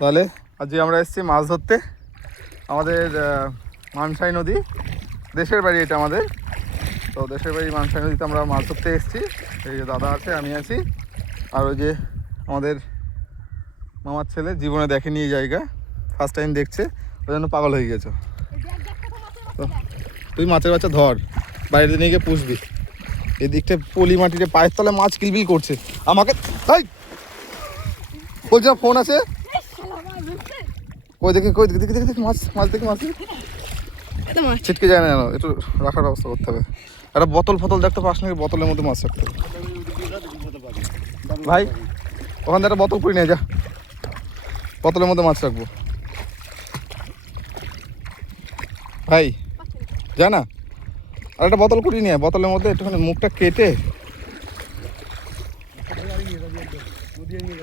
তাহলে আজকে আমরা এসেছি মাছ ধরতে আমাদের মানসাই নদী, দেশের বাড়ি এটা আমাদের। তো দেশের বাড়ি মানসাই নদীতে আমরা মাছ ধরতে এসেছি। এই যে দাদা আছে, আমি আছি, আর ওই যে আমাদের মামার ছেলে, জীবনে দেখেনি এই জায়গা, ফার্স্ট টাইম দেখছে, ওই জন্য পাগল হয়ে গেছো। তো তুই মাছের বাচ্চা ধর, বাইরে নিয়ে গিয়ে পুষবি। এই দিকটা পলি মাটিতে পায়ের তলায় মাছ কিলবিল করছে। আমাকে বলছি ফোন আছে, কই দেখি দেখি মাছ দেখি মাছ ছিটকে যায় না, একটু রাখার ব্যবস্থা করতে হবে। একটা বোতল ফতল দেখতে পাস নাকি? বোতলের মধ্যে মাছ রাখতে হবে ভাই। ওখান থেকে একটা বোতল করে নিয়ে যা, বোতলের মধ্যে মাছ রাখবো ভাই, যা না। আর একটা বোতল করিয়ে নিয়ে, বোতলের মধ্যে একটুখানি মুখটা কেটে,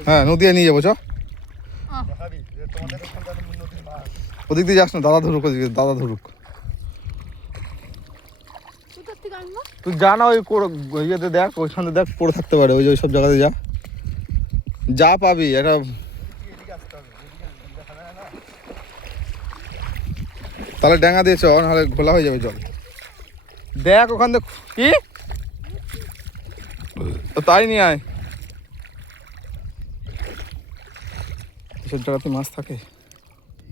হ্যাঁ নদীয়ে নিয়ে যাবো। চ ওদিক দিয়ে যাস না, দাদা ধরুক, ওদিকে দাদা ধরুক। তুই যা না, ওই ইয়েতে দেখ, ওইখানে দেখ পড়ে থাকতে পারে, ওই সব জায়গাতে যা, যা পাবি। একটা তাহলে ড্যাঙা দিয়েছ, নাহলে ঘোলা হয়ে যাবে জল। দেখ ওখান দেখ কি, তাই নিয়ে আয়। এসব জায়গাতে মাছ থাকে,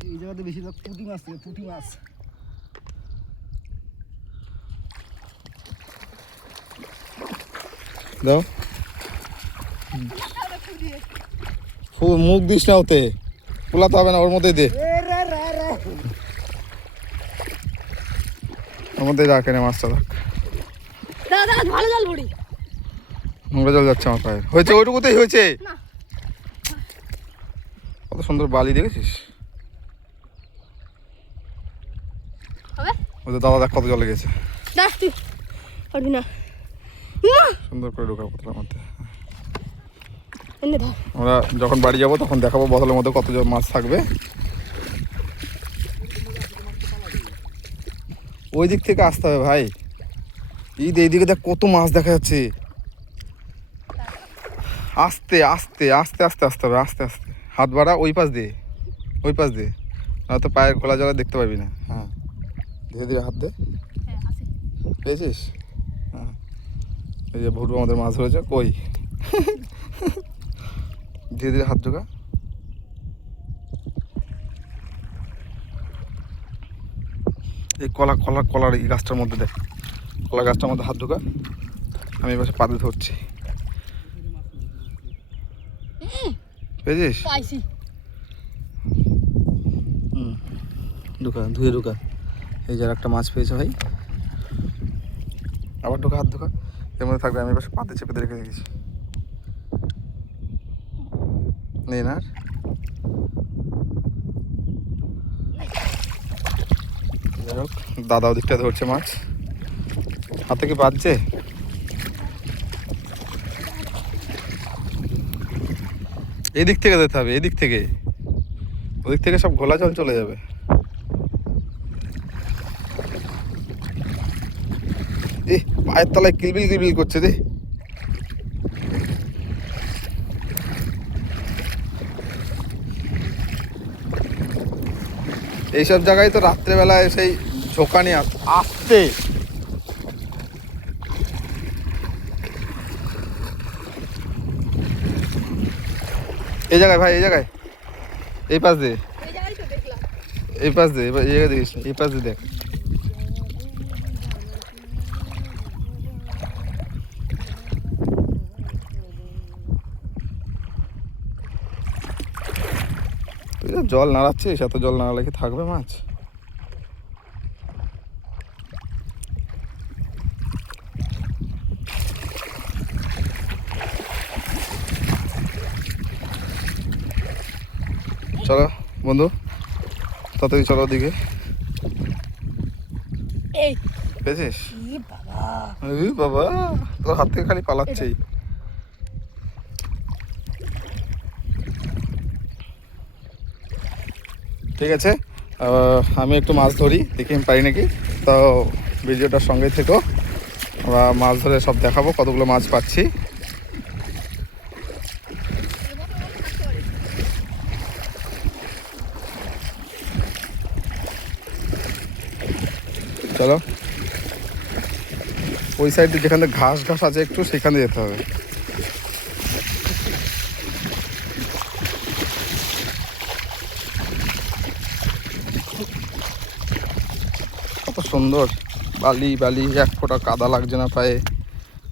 এই জায়গাতে বেশিরভাগ পুঁটি মাছ থাকে, পুঁটি মাছ। দাও, মুখ দিস না, ওতে পোলাতে হবে না, ওর মধ্যেই দে, ওর মধ্যেই রাখ, এনে মাছটা রাখ। নোংরা জল যাচ্ছে আমার পায়ে, হয়েছে ওইটুকুতেই হয়েছে। কত সুন্দর বালি দেখেছিস? ওদের দাদা দেখ কত জলে গেছে, সুন্দর করে ঢোকা বোতলের মধ্যে। আমরা যখন বাড়ি যাবো তখন দেখাবো বোতলের মধ্যে কত মাছ থাকবে। ওই দিক থেকে আসতে হবে ভাই, এইদিকে দেখ কত মাছ দেখা যাচ্ছে। আস্তে আস্তে আস্তে আস্তে আসতে হবে, আস্তে আস্তে হাত বাড়া, ওই পাশ দিয়ে, ওই পাশ দিয়ে, নয়তো পায়ের খোলা জলে দেখতে পাবি না। হ্যাঁ ধীরে ধীরে হাত দে, পেয়েছিস? হ্যাঁ, এই যে ভুটু আমাদের মাছ ধরেছে, কই ধীরে ধীরে হাত ঢোকা। এই কলার এই গাছটার মধ্যে দেখ, কলা গাছটার মধ্যে হাত ঢোকা। আমি এবার পাতে ধরছি, পেয়েছিস? ঢোকা, ধুয়ে ঢোকা। এই যে একটা মাছ পেয়েছে ভাই, আবার ঢোকা, হাত ঢোকা, এর মধ্যে থাকবে। আমি এবার পাতে চেপে রেখে দিয়েছি, নেই না। যাই হোক, দাদা ওদিকটা ধরছে মাছ, হাতে কি বাজছে? এদিক থেকে যেতে হবে, এদিক থেকে, ওদিক থেকে সব ঘোলা জল চলে যাবে। এ পায়ের তলায় কিলবিল কিলবিল করছে রে। এইসব জায়গায় তো রাত্রেবেলায় সেই ঝোঁকানি আসতে, এই জায়গায় ভাই, এই জায়গায়, এই পাশ দিয়ে, এই পাশ দিয়ে, এই জায়গায় দেখিস, এই পাশ দিয়ে দেখ। তুই জল নাড়াচ্ছিস, এত জল নাড়ালে কি থাকবে মাছ? চলো বন্ধু, তাড়াতাড়ি চলো ওদিকে। পেয়েছিস? বাবা, তোর হাত থেকে খালি পালাচ্ছেই। ঠিক আছে, আমি একটু মাছ ধরি, দেখি আমি পারি নাকি। তো ভিডিওটার সঙ্গে থেকো, আমরা মাছ ধরে সব দেখাবো কতগুলো মাছ পাচ্ছি। চলো ওই সাইডে যেখানে ঘাস ঘাস আছে একটু সেখানে যেতে হবে। কত সুন্দর বালি বালি, এক ফোঁটা কাদা লাগছে না পায়ে,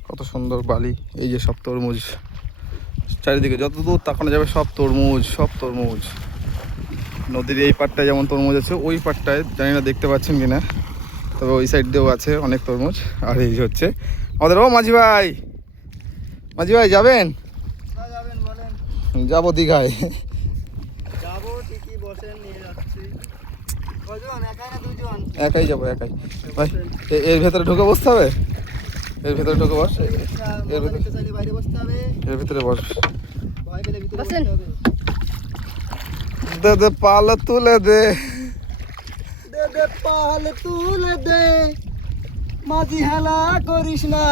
কত সুন্দর বালি। এই যে সব তরমুজ, চারিদিকে যত দূর তাকানো যাবে সব তরমুজ, সব তরমুজ। নদীর এই পাড়টায় যেমন তরমুজ আছে, ওই পাড়টায় জানি না দেখতে পাচ্ছেন কিনা, তবে ওই সাইড দিয়েও আছে অনেক তরমুজ। আর এই যে হচ্ছে আমাদের, ও মাঝি ভাই, মাঝি ভাই যাবেন? যাবেন বলেন। যাবো দীঘায়। যাবো ঠিকই, বসেন, নিয়ে যাচ্ছি। কজন, একাই না দুজন? একাই যাবো, একাই। ভাই এর ভেতরে ঢুকে বসতে হবে, এর ভেতরে ঢুকে বস, এর ভেতরে, বসতে চাইলে বাইরে বসতে হবে, এর ভিতরে বস। ভয় পেলে ভিতরে বসতে হবে। দে দে পাল তুলে দে, দে দে পাল তুলে দে, মাঝি হেলা করিস না,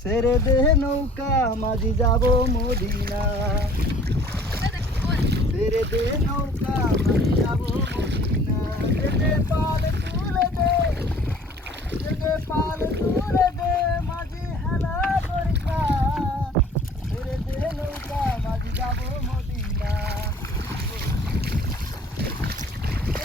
ছেড়ে দে নৌকা, মাঝি যাব মদিনা, ছেড়ে দে নৌকা।